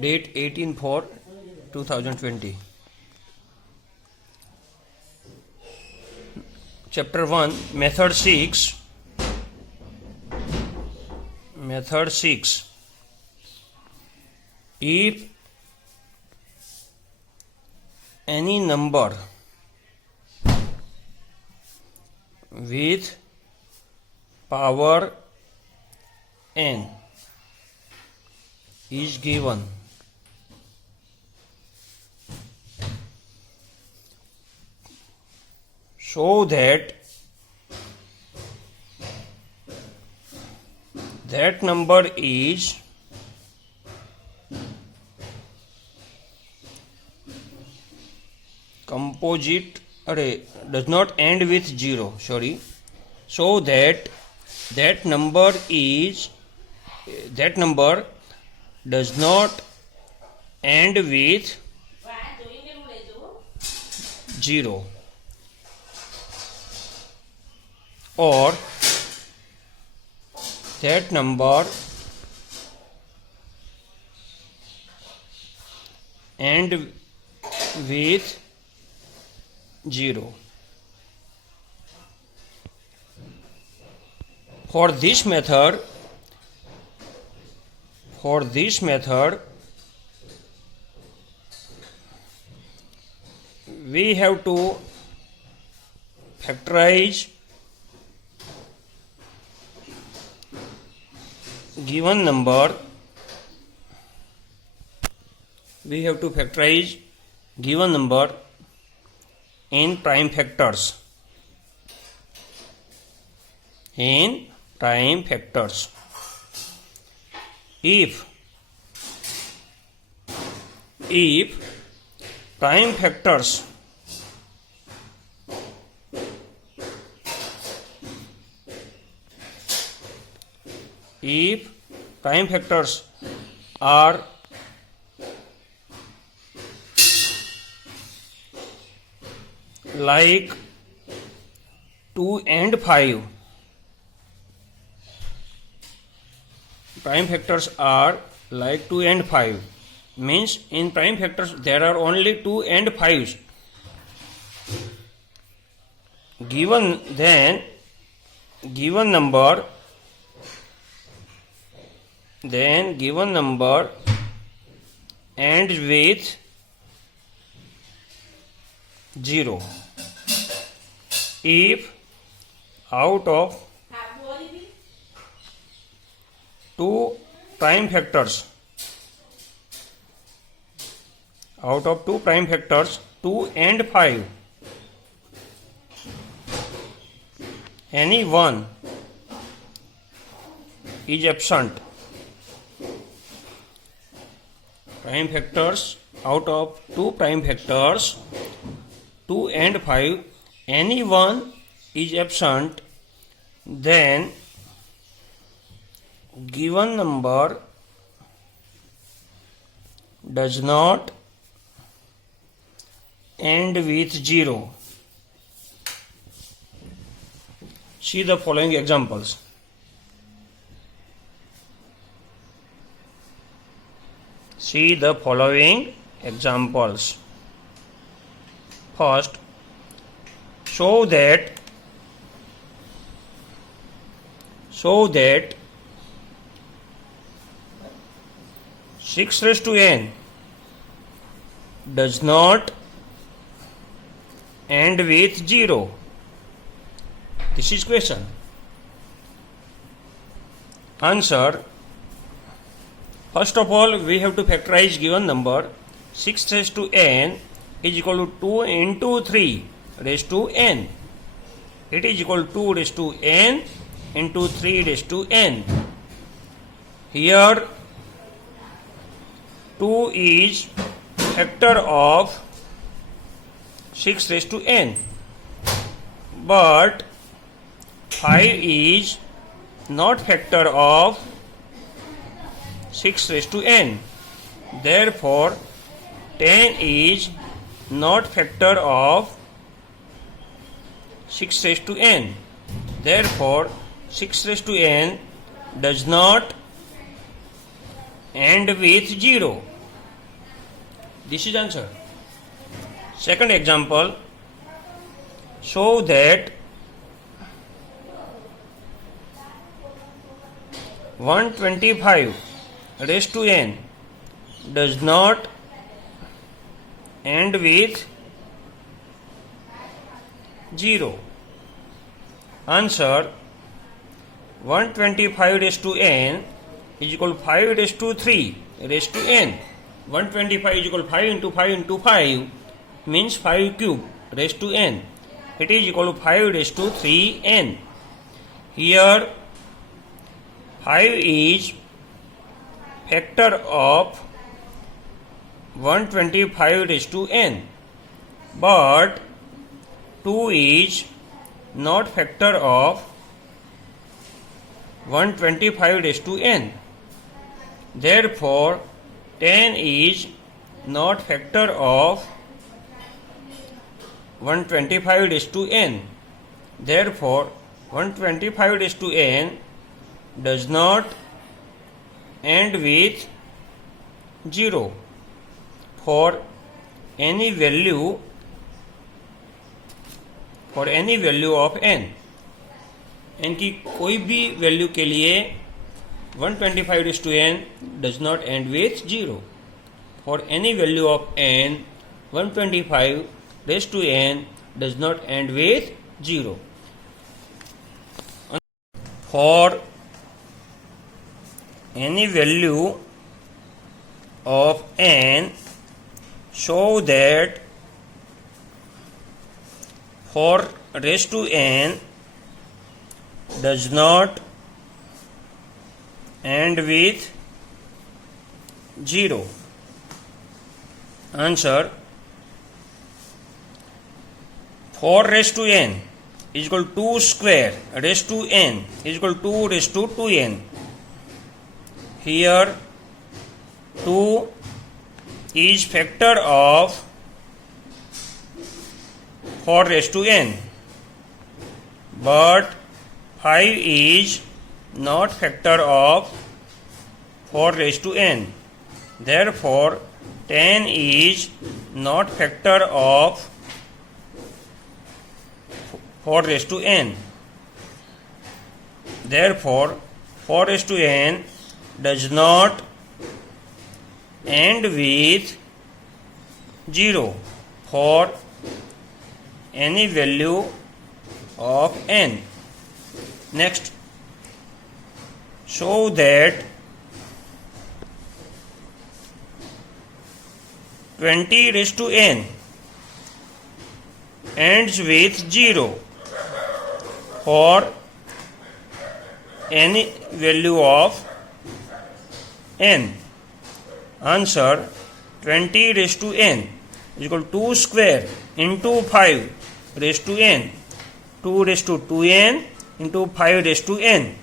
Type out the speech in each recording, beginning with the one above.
date 18/4/2020. Chapter 1, Method 6. Method 6. If any number with power n is given, so that number is composite, does not end with 0, so that number does not end with 0, or that number end with 0. For this method, we have to factorize given number. In prime factors. If prime factors are like 2 and 5, prime factors are like 2 and 5, means in prime factors there are only 2 and 5s. Given number ends with 0. If out of 2 prime factors, 2 and 5, any one is absent. Prime factors, out of 2 prime factors, 2 and 5, any one is absent, then given number does not end with 0. See the following examples. First, show that 6 raised to n does not end with 0. This is question. Answer. First of all, we have to factorize given number. 6 raised to n is equal to 2 into 3 raised to n. It is equal to 2 raised to n into 3 raised to n. Here 2 is factor of 6 raised to n, but 5 is not factor of 6 raised to n. Therefore, 10 is not factor of 6 raised to n. Therefore, 6 raised to n does not end with 0. This is answer. Second example, show that 125 raised to n does not end with 0. Answer, 125 raised to n is equal to 5 raised to 3 raised to n. 125 is equal to 5 into 5 into 5 means 5 cube raised to n. It is equal to 5 raised to 3n. Here 5 is factor of 125 raised to n, but 2 is not factor of 125 raised to n. Therefore, 10 is not factor of 125 raised to n. Therefore, 125 raised to n does not end with 0 for any value of n. n की कोई भी value के लिए 125 raised to n does not end with 0. For any value of n, 125 raised to n does not end with 0. For any value of n, show that 4 raised to n does not end with 0. Answer, 4 raised to n is equal to 2 square raised to n is equal to 2 raised to 2n. Here 2 is factor of 4 raised to n, but 5 is not factor of 4 raised to n. Therefore, 10 is not factor of 4 raised to n. Therefore, 4 raised to n does not end with 0 for any value of n. Next, show that 20 raised to n ends with 0 for any value of n. Answer, 20 raised to n is equal to 2 square into 5 raised to n. 2 raised to 2n into 5 raised to n.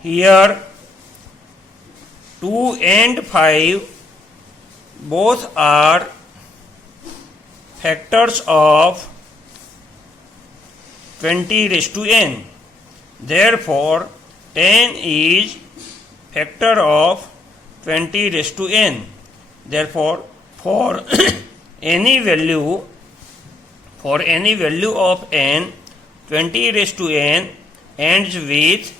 Here 2 and 5 both are factors of 20 raised to n. Therefore, 10 is factor of 20 raised to n. Therefore, for any value of n, 20 raised to n ends with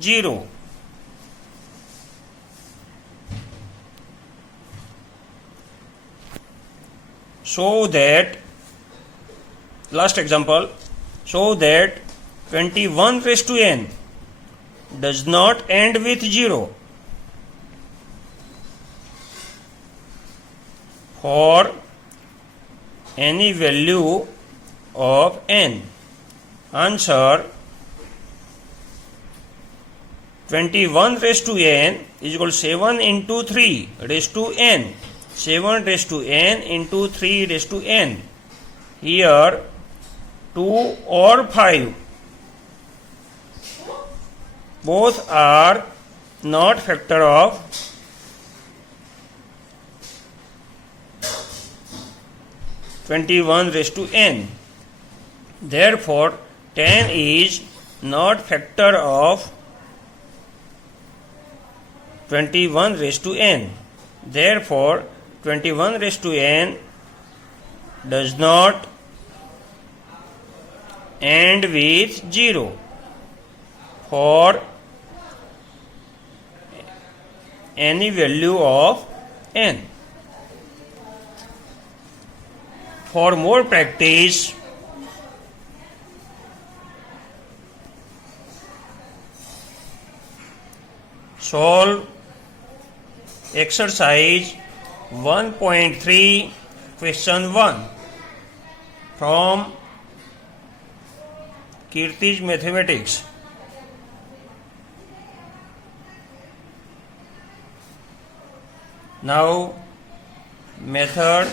0. So that, last example, show that 21 raised to n does not end with 0 for any value of n. Answer, 21 raised to n is equal to 7 into 3 raised to n. 7 raised to n into 3 raised to n. Here 2 or 5 both are not factor of 21 raised to n. Therefore, 10 is not factor of 21 raised to n. Therefore, 21 raised to n does not end with 0 for any value of n. For more practice, solve exercise 1.3 question 1 from Kirti's Mathematics. Now, method